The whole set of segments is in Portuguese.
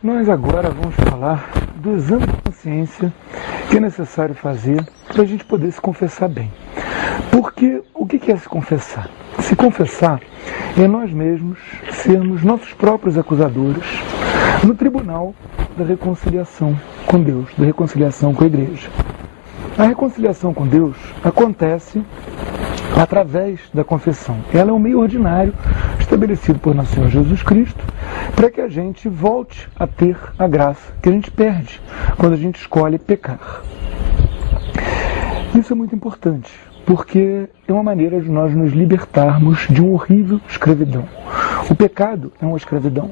Nós agora vamos falar do exame de consciência que é necessário fazer para a gente poder se confessar bem. Porque o que é se confessar? Se confessar é nós mesmos sermos nossos próprios acusadores no tribunal da reconciliação com Deus, da reconciliação com a igreja. A reconciliação com Deus acontece através da confissão. Ela é um meio ordinário estabelecido por nosso Senhor Jesus Cristo para que a gente volte a ter a graça que a gente perde quando a gente escolhe pecar. Isso é muito importante, porque é uma maneira de nós nos libertarmos de uma horrível escravidão. O pecado é uma escravidão.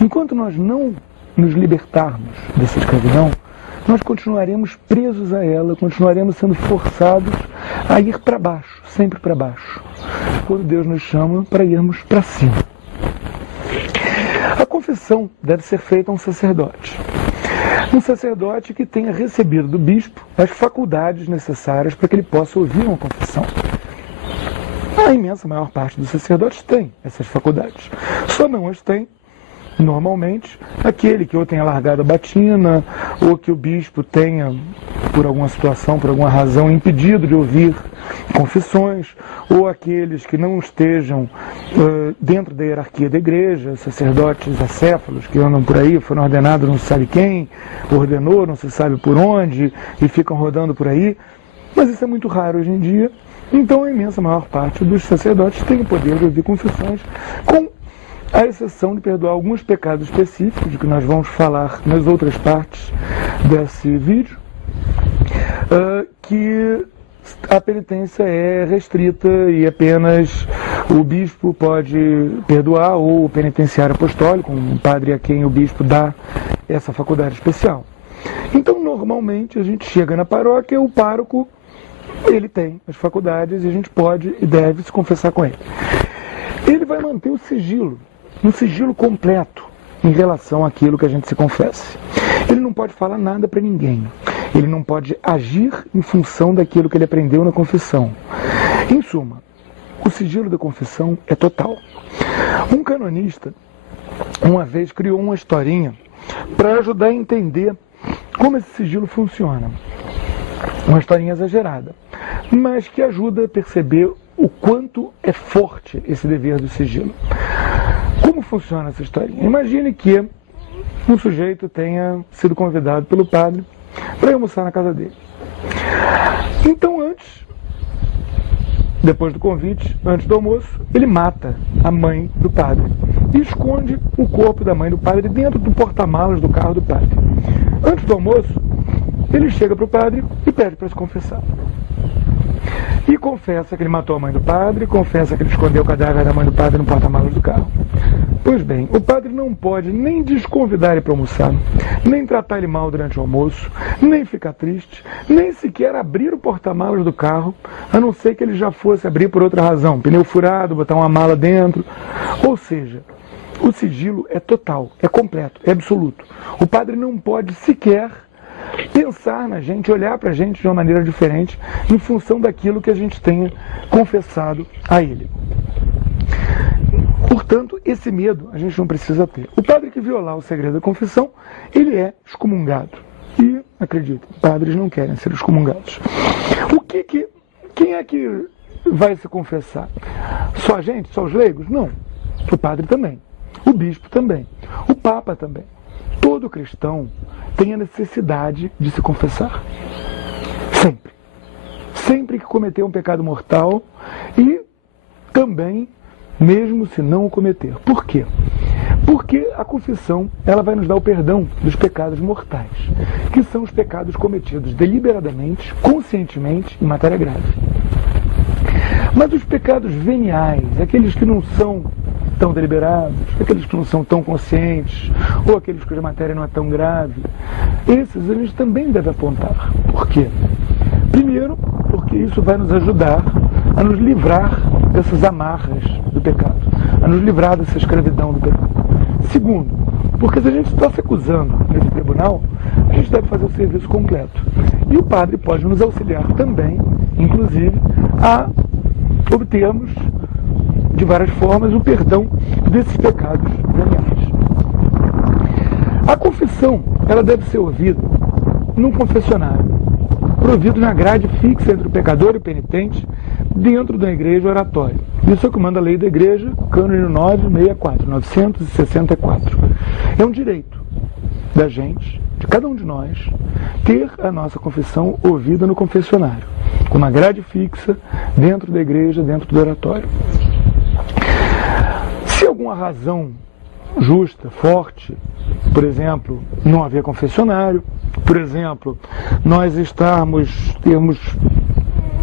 Enquanto nós não nos libertarmos dessa escravidão, nós continuaremos presos a ela, continuaremos sendo forçados a ir para baixo, sempre para baixo, quando Deus nos chama para irmos para cima. A confissão deve ser feita a um sacerdote que tenha recebido do bispo as faculdades necessárias para que ele possa ouvir uma confissão. A imensa maior parte dos sacerdotes tem essas faculdades, só não as tem normalmente aquele que ou tenha largado a batina, ou que o bispo tenha, por alguma situação, por alguma razão, impedido de ouvir confissões, ou aqueles que não estejam dentro da hierarquia da igreja, sacerdotes acéfalos que andam por aí, foram ordenados não se sabe quem, ordenou não se sabe por onde, e ficam rodando por aí. Mas isso é muito raro hoje em dia, então a imensa maior parte dos sacerdotes tem o poder de ouvir confissões, com à exceção de perdoar alguns pecados específicos, de que nós vamos falar nas outras partes desse vídeo, que a penitência é restrita e apenas o bispo pode perdoar, ou o penitenciário apostólico, um padre a quem o bispo dá essa faculdade especial. Então, normalmente, a gente chega na paróquia, o pároco, ele tem as faculdades e a gente pode e deve se confessar com ele. Ele vai manter o sigilo, um sigilo completo em relação àquilo que a gente se confesse. Ele não pode falar nada para ninguém. Ele não pode agir em função daquilo que ele aprendeu na confissão. Em suma, o sigilo da confissão é total. Um canonista, uma vez, criou uma historinha para ajudar a entender como esse sigilo funciona. Uma historinha exagerada, mas que ajuda a perceber o quanto é forte esse dever do sigilo. Como funciona essa historinha? Imagine que um sujeito tenha sido convidado pelo padre para ir almoçar na casa dele. Então, depois do convite, antes do almoço, ele mata a mãe do padre e esconde o corpo da mãe do padre dentro do porta-malas do carro do padre. Antes do almoço, ele chega para o padre e pede para se confessar. E confessa que ele matou a mãe do padre, confessa que ele escondeu o cadáver da mãe do padre no porta-malas do carro. Pois bem, o padre não pode nem desconvidar ele para almoçar, nem tratar ele mal durante o almoço, nem ficar triste, nem sequer abrir o porta-malas do carro, a não ser que ele já fosse abrir por outra razão, pneu furado, botar uma mala dentro. Ou seja, o sigilo é total, é completo, é absoluto. O padre não pode sequer pensar na gente, olhar para a gente de uma maneira diferente em função daquilo que a gente tenha confessado a ele. Portanto, esse medo a gente não precisa ter. O padre que violar o segredo da confissão, ele é excomungado. E, acredito, padres não querem ser excomungados. Quem é que vai se confessar? Só a gente? Só os leigos? Não. O padre também. O bispo também. O papa também. Todo cristão tem a necessidade de se confessar. Sempre. Sempre que cometer um pecado mortal e também mesmo se não o cometer. Por quê? Porque a confissão, ela vai nos dar o perdão dos pecados mortais, que são os pecados cometidos deliberadamente, conscientemente, em matéria grave. Mas os pecados veniais, aqueles que não são tão deliberados, aqueles que não são tão conscientes, ou aqueles cuja matéria não é tão grave, esses a gente também deve apontar. Por quê? Primeiro, porque isso vai nos ajudar a nos livrar dessas amarras do pecado, a nos livrar dessa escravidão do pecado. Segundo, porque se a gente está se acusando nesse tribunal, a gente deve fazer o serviço completo. E o padre pode nos auxiliar também, inclusive, a obtermos de várias formas o perdão desses pecados veniais. A confissão, ela deve ser ouvida num confessionário, provido na grade fixa entre o pecador e o penitente, dentro da igreja oratório. Isso é o que manda a lei da igreja, cânone 964. É um direito da gente, de cada um de nós, ter a nossa confissão ouvida no confessionário, com uma grade fixa, dentro da igreja, dentro do oratório. Se alguma razão justa, forte, por exemplo, não haver confessionário, por exemplo, nós termos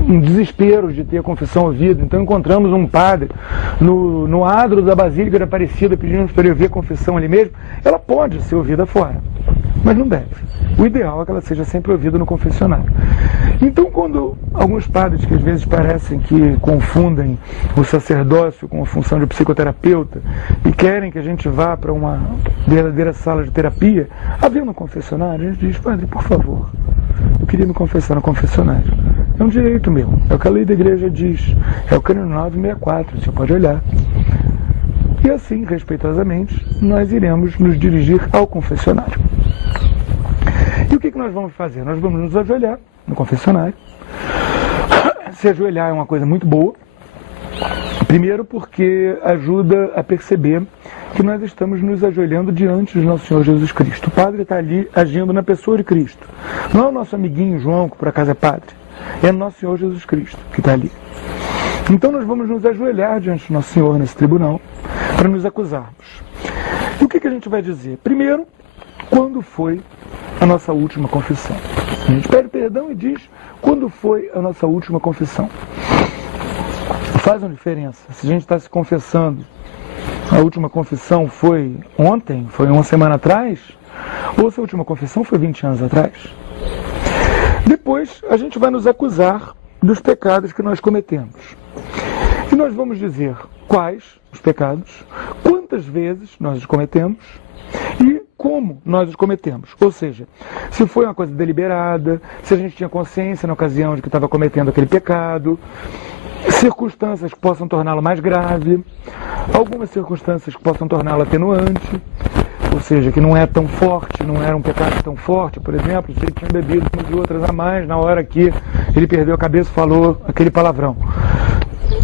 um desespero de ter a confissão ouvida, então encontramos um padre no adro da Basílica da Aparecida pedindo para ele ouvir a confissão ali mesmo, ela pode ser ouvida fora, mas não deve. O ideal é que ela seja sempre ouvida no confessionário. Então, quando alguns padres, que às vezes parecem que confundem o sacerdócio com a função de psicoterapeuta e querem que a gente vá para uma verdadeira sala de terapia, havendo um confessionário, a gente diz: padre, por favor, eu queria me confessar no confessionário. É um direito meu, é o que a lei da igreja diz, é o cânone 964, você pode olhar. E assim, respeitosamente, nós iremos nos dirigir ao confessionário. E o que nós vamos fazer? Nós vamos nos ajoelhar no confessionário. Se ajoelhar é uma coisa muito boa. Primeiro porque ajuda a perceber que nós estamos nos ajoelhando diante de nosso Senhor Jesus Cristo. O padre está ali agindo na pessoa de Cristo. Não é o nosso amiguinho João, que por acaso é padre. É nosso Senhor Jesus Cristo que está ali. Então nós vamos nos ajoelhar diante de nosso Senhor nesse tribunal para nos acusarmos. E o que a gente vai dizer? Primeiro, quando foi a nossa última confissão? A gente pede perdão e diz quando foi a nossa última confissão. Faz uma diferença. Se a gente está se confessando, a última confissão foi ontem, foi uma semana atrás, ou se a última confissão foi 20 anos atrás. Depois, a gente vai nos acusar dos pecados que nós cometemos. E nós vamos dizer quais os pecados, quantas vezes nós os cometemos e como nós os cometemos. Ou seja, se foi uma coisa deliberada, se a gente tinha consciência na ocasião de que estava cometendo aquele pecado, circunstâncias que possam torná-lo mais grave, algumas circunstâncias que possam torná-lo atenuante, ou seja, que não é tão forte, não era um pecado tão forte, por exemplo, se ele tinha bebido umas e outras a mais na hora que ele perdeu a cabeça e falou aquele palavrão.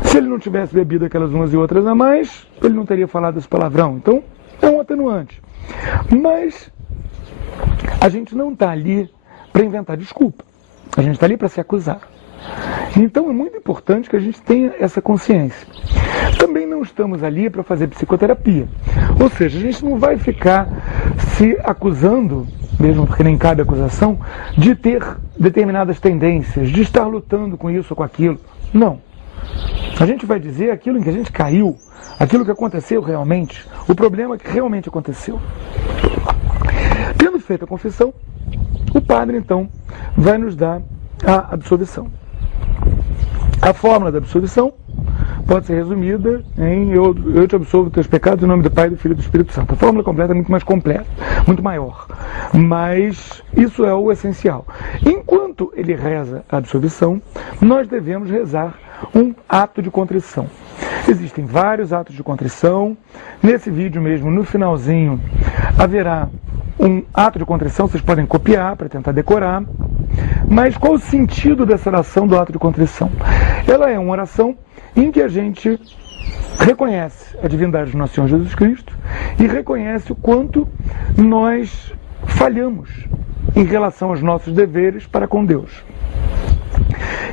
Se ele não tivesse bebido aquelas umas e outras a mais, ele não teria falado esse palavrão. Então, é um atenuante. Mas a gente não está ali para inventar desculpa. A gente está ali para se acusar. Então é muito importante que a gente tenha essa consciência. Também não estamos ali para fazer psicoterapia. Ou seja, a gente não vai ficar se acusando, mesmo porque nem cabe acusação, de ter determinadas tendências, de estar lutando com isso ou com aquilo. Não. A gente vai dizer aquilo em que a gente caiu, aquilo que aconteceu realmente, o problema que realmente aconteceu. Tendo feito a confissão, o padre então vai nos dar a absolvição. A fórmula da absolvição pode ser resumida em eu te absolvo dos teus pecados em nome do Pai, do Filho e do Espírito Santo. A fórmula completa é muito mais completa, muito maior. Mas isso é o essencial. Enquanto ele reza a absolvição, nós devemos rezar um ato de contrição. Existem vários atos de contrição. Nesse vídeo mesmo, no finalzinho, haverá um ato de contrição, vocês podem copiar para tentar decorar. Mas qual o sentido dessa oração do ato de contrição? Ela é uma oração em que a gente reconhece a divindade do nosso Senhor Jesus Cristo e reconhece o quanto nós falhamos em relação aos nossos deveres para com Deus.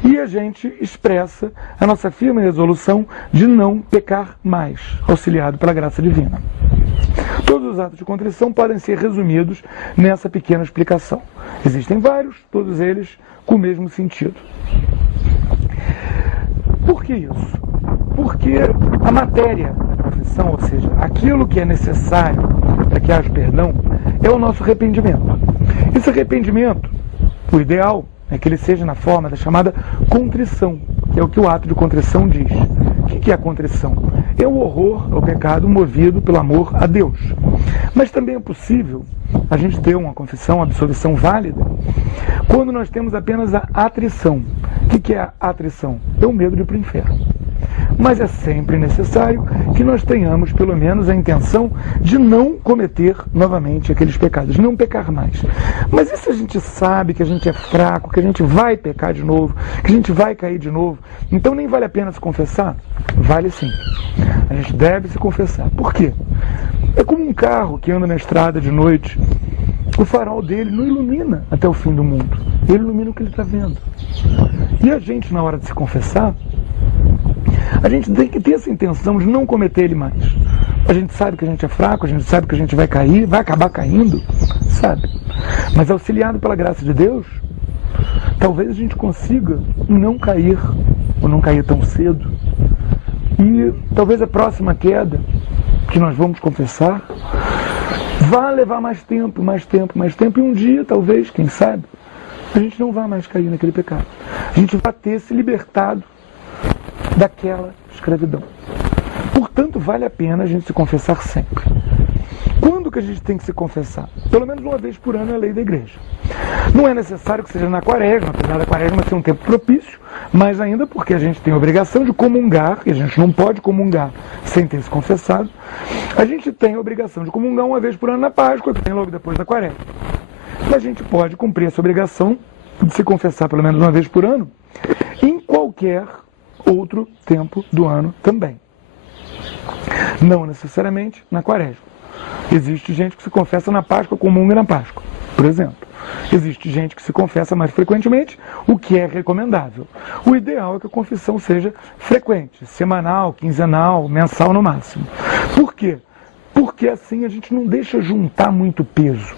E a gente expressa a nossa firme resolução de não pecar mais, auxiliado pela graça divina. Todos os atos de contrição podem ser resumidos nessa pequena explicação. Existem vários, todos eles com o mesmo sentido. Por que isso? Porque a matéria da confissão, ou seja, aquilo que é necessário para que haja perdão, é o nosso arrependimento. Esse arrependimento, o ideal é que ele seja na forma da chamada contrição, que é o que o ato de contrição diz. O que é a contrição? É o horror ao pecado movido pelo amor a Deus. Mas também é possível a gente ter uma confissão, uma absolvição válida, quando nós temos apenas a atrição. O que é a atrição? É o medo de ir para o inferno. mas é sempre necessário que nós tenhamos pelo menos a intenção de não cometer novamente aqueles pecados, não pecar mais. Mas e se a gente sabe que a gente é fraco, que a gente vai pecar de novo, que a gente vai cair de novo, então nem vale a pena se confessar? Vale sim. A gente deve se confessar. Por quê? É como um carro que anda na estrada de noite. O farol dele não ilumina até o fim do mundo. Ele ilumina o que ele está vendo. E a gente, na hora de se confessar, a gente tem que ter essa intenção de não cometer ele mais. A gente sabe que a gente é fraco, a gente sabe que a gente vai cair, vai acabar caindo, sabe? Mas auxiliado pela graça de Deus, talvez a gente consiga não cair, ou não cair tão cedo. E talvez a próxima queda que nós vamos confessar vai levar mais tempo, e um dia, talvez, quem sabe, a gente não vai mais cair naquele pecado. A gente vai ter se libertado daquela escravidão. Portanto, vale a pena a gente se confessar sempre. Quando que a gente tem que se confessar? Pelo menos uma vez por ano é a lei da igreja. Não é necessário que seja na quaresma, apesar da quaresma ser um tempo propício, mas ainda porque a gente tem a obrigação de comungar, e a gente não pode comungar sem ter se confessado, a gente tem a obrigação de comungar uma vez por ano na Páscoa, que tem logo depois da quaresma. Mas a gente pode cumprir essa obrigação de se confessar pelo menos uma vez por ano em qualquer outro tempo do ano também. Não necessariamente na quaresma. Existe gente que se confessa na Páscoa, comunga na Páscoa, por exemplo. Existe gente que se confessa mais frequentemente, o que é recomendável. O ideal é que a confissão seja frequente, semanal, quinzenal, mensal no máximo. Por quê? Porque assim a gente não deixa juntar muito peso.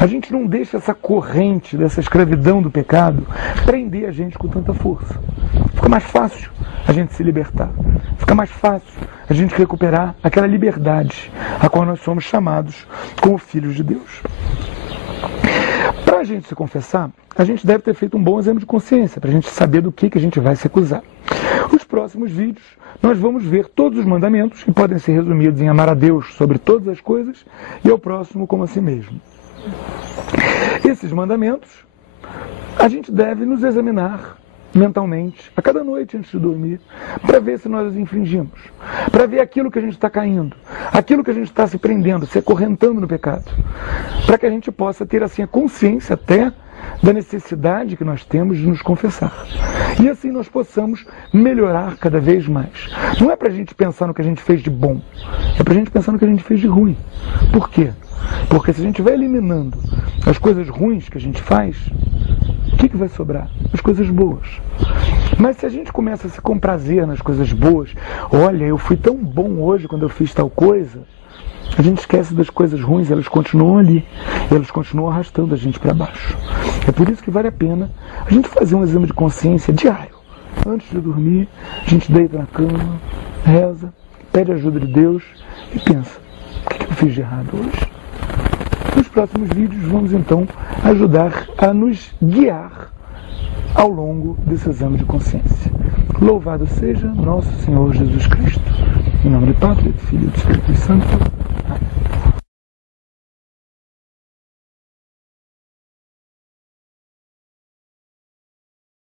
A gente não deixa essa corrente dessa escravidão do pecado prender a gente com tanta força. Fica mais fácil a gente se libertar. Fica mais fácil a gente recuperar aquela liberdade a qual nós somos chamados como filhos de Deus. Para a gente se confessar, a gente deve ter feito um bom exame de consciência, para a gente saber do que a gente vai se acusar. Os próximos vídeos, nós vamos ver todos os mandamentos, que podem ser resumidos em amar a Deus sobre todas as coisas e ao próximo como a si mesmo. Esses mandamentos, a gente deve nos examinar mentalmente, a cada noite antes de dormir, para ver se nós os infringimos, para ver aquilo que a gente está caindo, aquilo que a gente está se prendendo, se acorrentando no pecado, para que a gente possa ter assim a consciência até da necessidade que nós temos de nos confessar. E assim nós possamos melhorar cada vez mais. Não é para a gente pensar no que a gente fez de bom, é para a gente pensar no que a gente fez de ruim. Por quê? Porque se a gente vai eliminando as coisas ruins que a gente faz, o que vai sobrar? As coisas boas. Mas se a gente começa a se comprazer nas coisas boas, olha, eu fui tão bom hoje quando eu fiz tal coisa, a gente esquece das coisas ruins, elas continuam ali, elas continuam arrastando a gente para baixo. É por isso que vale a pena a gente fazer um exame de consciência diário. Antes de dormir, a gente deita na cama, reza, pede a ajuda de Deus e pensa, o que eu fiz de errado hoje? Nos próximos vídeos vamos então ajudar a nos guiar ao longo desse exame de consciência. Louvado seja nosso Senhor Jesus Cristo. Em nome do Pai, do Filho e do Espírito Santo. Amém.